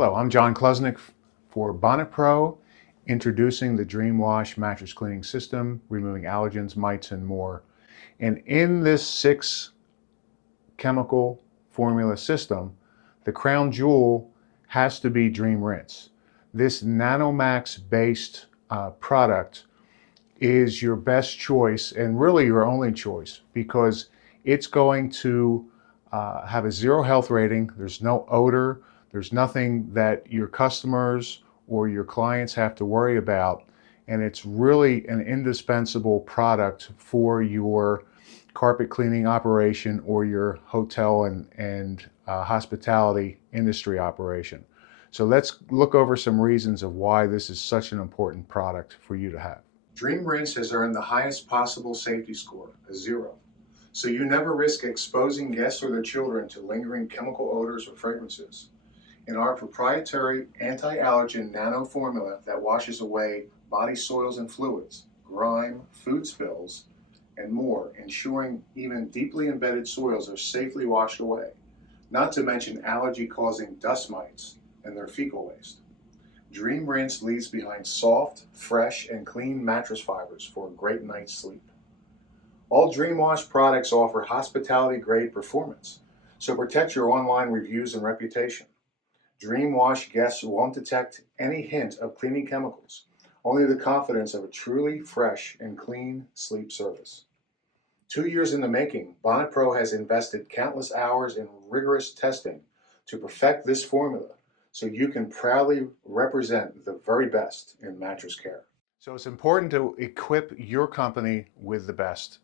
Hello, I'm John Klesnick for BonnetPro, introducing the DreamWash Mattress Cleaning System, removing allergens, mites, and more. And in this 6-chemical formula system, the crown jewel has to be DreamRinse. This Nanomax-based product is your best choice and really your only choice because it's going to have a 0 health rating. There's no odor. There's nothing that your customers or your clients have to worry about, and it's really an indispensable product for your carpet cleaning operation or your hotel and hospitality industry operation. So let's look over some reasons of why this is such an important product for you to have. DreamRinse has earned the highest possible safety score, a 0. So you never risk exposing guests or their children to lingering chemical odors or fragrances. In our proprietary anti-allergen nano formula that washes away body soils and fluids, grime, food spills, and more, ensuring even deeply embedded soils are safely washed away, not to mention allergy-causing dust mites and their fecal waste. DreamRinse leaves behind soft, fresh, and clean mattress fibers for a great night's sleep. All DreamWash products offer hospitality-grade performance, so protect your online reviews and reputation. DreamWash guests won't detect any hint of cleaning chemicals, only the confidence of a truly fresh and clean sleep service. 2 years in the making, BonnetPro has invested countless hours in rigorous testing to perfect this formula so you can proudly represent the very best in mattress care. So it's important to equip your company with the best,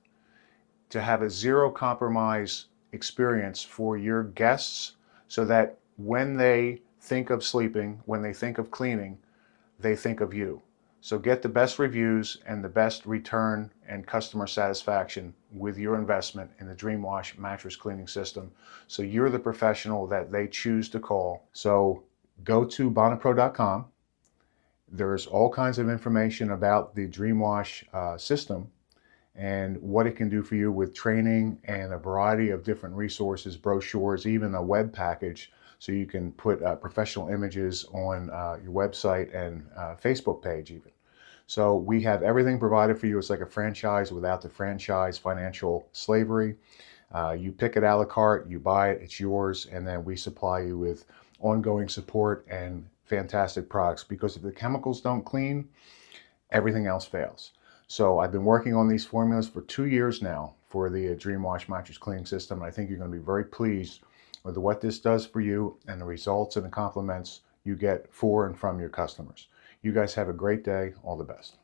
to have a 0 compromise experience for your guests so that when they think of sleeping, when they think of cleaning, they think of you. So get the best reviews and the best return and customer satisfaction with your investment in the DreamWash Mattress Cleaning System so you're the professional that they choose to call. So go to BonnetPro.com. There's all kinds of information about the DreamWash system and what it can do for you with training and a variety of different resources, brochures, even a web package so you can put professional images on your website and Facebook page even. So we have everything provided for you. It's like a franchise without the franchise financial slavery. You pick it a la carte, you buy it, it's yours, and then we supply you with ongoing support and fantastic products because if the chemicals don't clean, everything else fails. So I've been working on these formulas for 2 years now for the DreamWash Mattress Cleaning System. I think you're going to be very pleased with what this does for you and the results and the compliments you get for and from your customers. You guys have a great day. All the best.